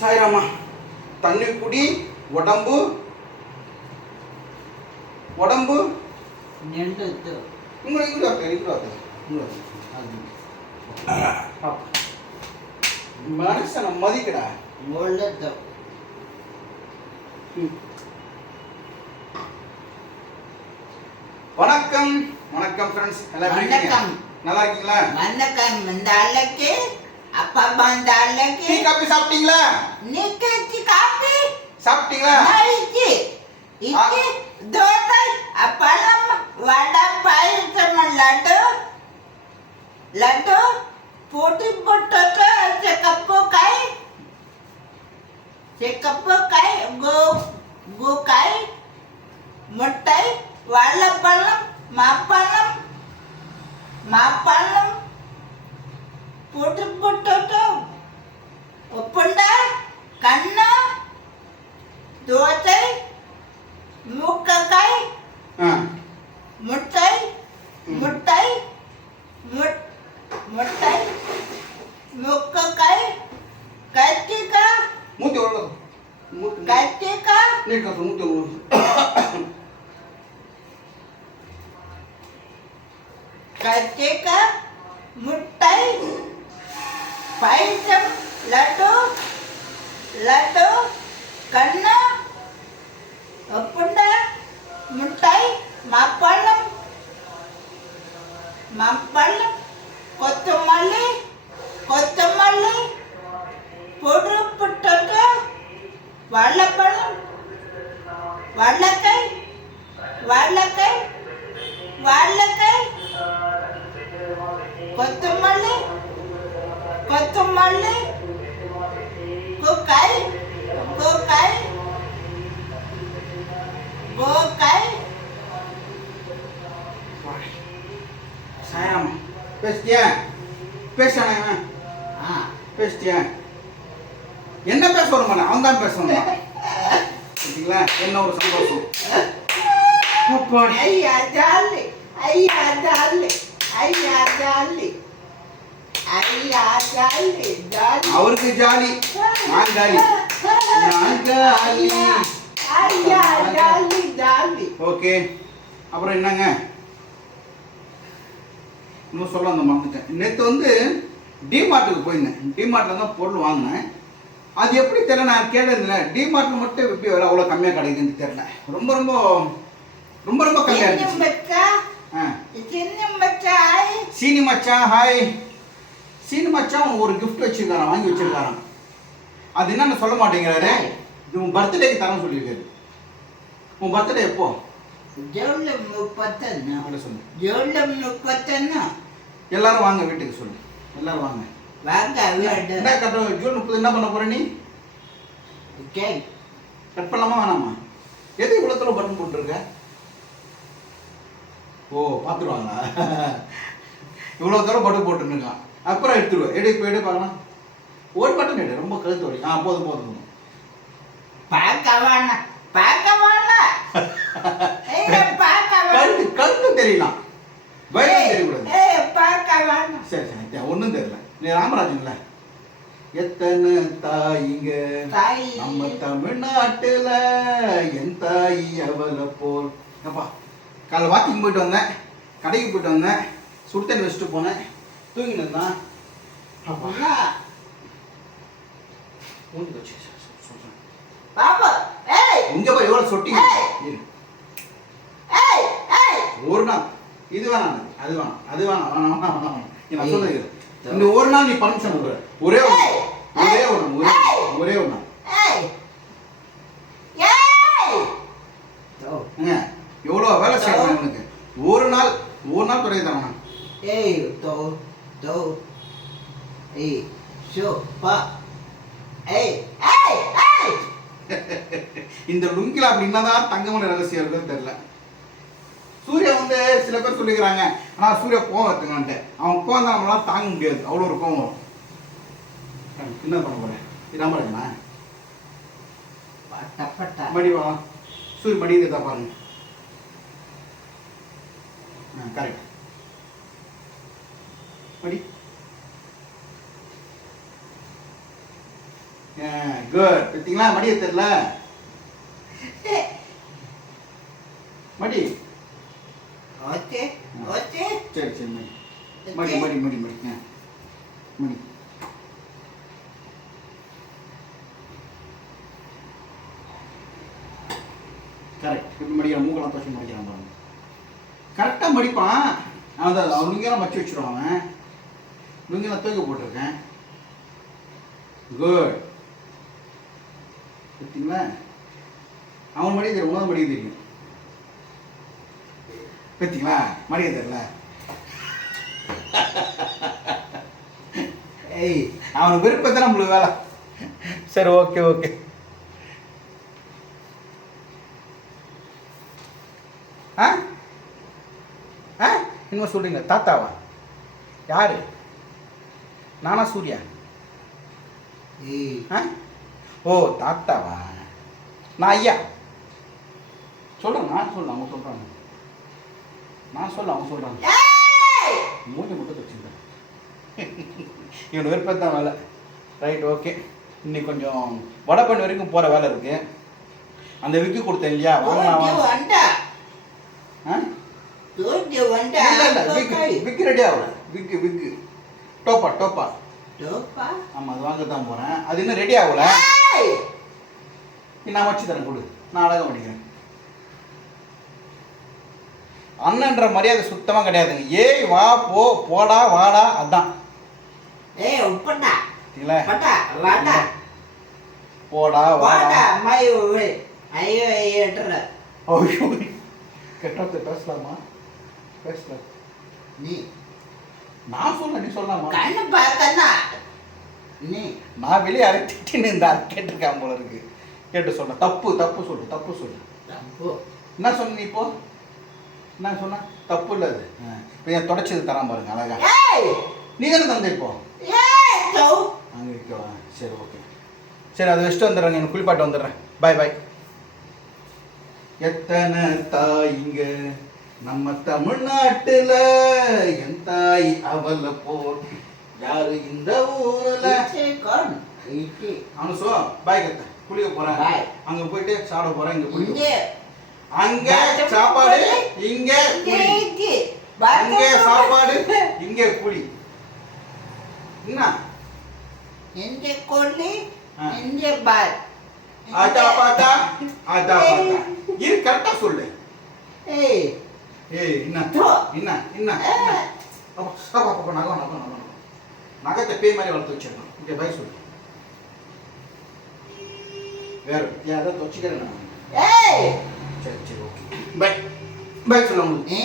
சாய்ராமா தண்ணி குடி உடம்பு உடம்பு. வாங்க இங்கே வாங்க இங்கே வாங்க மனுஷனை மதிக்கடா. ம். வணக்கம். வணக்கம் ஃப்ரெண்ட்ஸ் எல்லாம் எப்படி இருக்கீங்க? வணக்கம். நல்லா இருக்கீங்களா? வணக்கம். இந்த அள்ளக்கு அப்பா அள்ளக்கு டீ காபி சாப்பிட்டீங்களா? நிக்கச்சி காப்பி சாப்பிட்டீங்களா? நைச்சி இச்சி தோசை அப்பளம் வடை பாயசம் லட்டு. லட்டு போட்டி போட்டு செக்கப்பு காய். செக்கப்பு காய் கோ கோ காய். முட்டை வாழைப்பழம் மாப்பழம். மாப்பழம் போட்டு போட்டு உப்புண்டா கண்ணு தோசை மூக்கக்காய் ஆ. முட்டை ம். முட்டை முட்- முட்டை முக்கக்காய் கத்திரிக்காய் மூத்தி எவ்வளோ மூத்தி. கத்திரிக்காய் நீட் காசு மூத்தி பைத்தம் லட்டு லட்டு கண்ணு உப்புண்டை முட்டை மப்பள்ளம் மப்பள்ளம் கொத்தமல்லி கொத்தமல்லி பொடு புட்டட்டு வள்ளக்கை வள்ளக்கை வள்ளக்கை கொத்தமல்லி கொத்தமல்லி கோக்காய் கோக்காய் கோக்காய் சாயராமா பேசிட்டியா? பேசானே. ஆ பேசிட்டியா? என்ன பேச வருமாண்ணே அவன் தான் பேசணும்? சரிங்களா? என்ன ஒரு சந்தோஷம். ஐயா ஜாலி ஐயா ஜாலி ஐயா ஜாலி. அவருக்கு ஜாலி நான் ஜாலி. நான் ஜாலி. ஓகே. அப்புறம் என்னங்க? இன்னும் சொல்ல அந்த மறந்துட்டேன். நேற்று வந்து டிமார்ட்டுக்கு போயிருந்தேன். டிமார்ட்டில் தான் பொருள் வாங்கினேன். அது எப்படி தெரியல நான் கேட்டதில்ல. டிமார்ட்டில் மட்டும் எப்படி வர அவ்வளோ கம்மியாக கிடைக்குதுன்னு தெரியல. ரொம்ப ரொம்ப ரொம்ப ரொம்ப கம்மியாக இருந்துச்சு. சீனி மச்சான் ஹாய். சீனி மச்சான் ஒரு gift வச்சிருக்காராம் வாங்கி வச்சிருக்காராம். அது என்னன்னு சொல்ல மாட்டேங்கிறாரு. இது உன் பர்த்டேக்கு தரேன்னு சொல்லியிருக்காரு. உன் பர்த்டே எப்போ? ஜோல முப்பத்தொன்னு? சொல்லு ஜோல முப்பத்தொன்னு? எல்லாரும் வாங்க வீட்டுக்கு சொல்லு. எல்லாரும் வாங்க. வாங்க என்ன கட்ட ஜூன் முப்பது என்ன பண்ண போற நீ? கேக் கட் பண்ணலாமா வேணாமா? எது இவ்வளோ தூரம் பட்டன் போட்டுருக்க? ஓ பார்த்துருவாங்களா? இவ்வளோ தூரம் பட்டன் போட்டுருக்கான் அப்புறம் எடுத்துருவேன் எடு இப்போ எடு பார்க்கலாம். ஒரு பட்டன் எடு ரொம்ப கழுத்து வலி. ஆ போதும் போதும் போதும். பார்க்க வேணாம் பார்க்க வேணாம் ஏய் பார்க்க கழுத்து கழுத்து தெரியலாம் வயது தெரியக்கூடாது. சரி சரி ஒன்றும் தெரியல. நீ ராமராஜன்ல. எத்தனை தாயிங்க? தாய். நம்ம தமிழ்நாட்டுல என் தாய் அவளை போல். அப்பா காலைல வாக்கிங் போயிட்டு வந்தேன். கடைக்கு போயிட்டு வந்தேன். சுடு தண்ணி வச்சுட்டு போனேன். தூங்கிட்டு இருந்தான் அப்பா மூஞ்சி வச்சு சொ- சொ- சொல்றேன். பாபு ஏய் இங்க போய் எவ்வளவு சொட்டி ஏய். இரு. ஏய் ஏய் ஒரு நாள் இது வேணாம் அது வேணாம் அது வேணாம் வேணாம் வேணாம் வேணாம் நான். இந்த ஒரு நாள் நீ பர்மிஷன் ஒரே ஒரு. ஒரே ஒரு நாள். ஒரே ஏய். ஒரே ஒரு நாள் எவ்வளவு வேலை செய்யணும் இவனுக்கு ஒரு நாள் ஒரு நாள் குறைய தரணும் ஏய் தோ தோ ஏய் ஷோ பா ஏய் ஏய் ஏய் இந்த லுங்கில அப்படின்னா தான் தங்கமணி ரகசியம் இருக்குன்னு தெரியல. சூர்யா வந்து சில பேர் சொல்லிக்கிறாங்க ஆனால் சூர்யா கோவம் எடுத்துங்கன்ட்டு அவன் கோவம் தான் நம்மளால தாங்க முடியாது. அவ்வளோ ஒரு கோவம் வரும். என்ன பண்ண போறேன் ராமராஜனா பட்ட பட்ட. மடி வா சூரிய மடி தான் பாருங்க. ஆ கரெக்ட் மடி ஆ, குட் பார்த்தீங்களா மடிய தெரியல. மடி. Okay okay. சரி சரி மடி. மடி மடி மடி மடி. மடி. கரெக்ட் இப்படி மடிக்கிறான் மூக்கெல்லாம் தோசி மடிக்கிறான் பாருங்க. கரெக்டாக மடிப்பான். அவன் தான் அவன் லுங்கெல்லாம் மச்சி வச்சிருவான் இங்கே நான் தூக்கி போட்டிருக்கேன். குட் பார்த்தீங்களா அவன் மடிய தெரியும் உனது மடிய தெரியும். பார்த்தீங்களா மடிய தெரியல ஏய் அவனுக்கு விருப்பத்தை நம்மளுக்கு வேலை. சரி ஓகே ஓகே ஆ? ஆ? இன்னும் சொல்கிறீங்க தாத்தாவா? யார்? நானா சூர்யா? ஓ தாத்தாவா? நான் ஐயா. சொல்கிறேன் நான் சொல்ல அவங்க சொல்கிறாங்க நான் சொல்ல அவங்க சொல்கிறாங்க மூஞ்சி மட்டும் வச்சுருக்கேன் இவனோட விருப்பம் தான் வேலை. ரைட் ஓகே இன்னைக்கு கொஞ்சம் வடபண்ணி வரைக்கும் போகிற வேலை இருக்கு. அந்த விக்கி கொடுத்தேன் இல்லையா? இல்லை விக்கு விக்கு ரெடி ஆகல. விக்கு விக்கு. டோப்பா டோப்பா. டோப்பா? ஆமாம் அது வாங்க தான் போகிறேன் அது இன்னும் ரெடி ஆகல. நான் வச்சு தரேன் கொடு. நான் அழகாக பண்ணிக்கிறேன் அண்ணன்ற மரியாதை சுத்தமாக கிடையாதுங்க. ஏய் வா போ போடா வாடா அதான். ஏய் உப்படா சரிங்களா பட்டா வாடா. போடா வாடா. மையோ ஐயோ ஐயோன்ற ஐயோ கெட்டத்தை பேசலாமா? பேசலாம் நீ நான் சொல்ல நீ கண்ணு பார்த்தனா நீ. நான் வெளியே திட்டின்னு இந்த கேட்டிருக்கேன் போல இருக்கு. கேட்டு சொல்ல தப்பு தப்பு சொல்லு தப்பு சொல்லு. தப்பு. என்ன சொன்ன நீ இப்போ? என்ன சொன்ன? தப்பு இல்லை அது. இப்போ என் தொடச்சது தரான் பாருங்க அழகா. நீ தானே தந்த இப்போ? அங்கே இருக்கவா சரி ஓகே. சரி அதை வச்சுட்டு வந்துடுறேன் எனக்கு குளிப்பாட்டு வந்துடுறேன். பாய் பாய் எத்தனை தாய்ங்க நம்ம தமிழ்நாட்டுல என் தாய் அவளை போல் யாரு இந்த ஊர்ல? அவனு சோ பாய் கத்த. குளிக்க போறேன். அங்க போயிட்டு சாப்பிட போறேன் இங்க குளிக்க அங்க சாப்பாடு இங்க அங்க சாப்பாடு இங்க. குளி. என்ன? கொல்லி ஆ. இங்கே பார் ஆட்டா பாட்டா ஆட்டா பாட்டா இரு கரெக்டா சொல்லு. ஏய் ஏய் என்ன தோ. என்ன என்ன என்ன அப்பா அப்பா அப்பா நகம் நகம் நகம் நகம் நகத்தை பேய் மாதிரி வளர்த்து வச்சிருக்கோம் இங்கே பை சொல்லு வேற யாரோ தொச்சிக்கிறேன் நான் ஏய் சரி சரி ஓகே பை பை சொல்ல உங்களுக்கு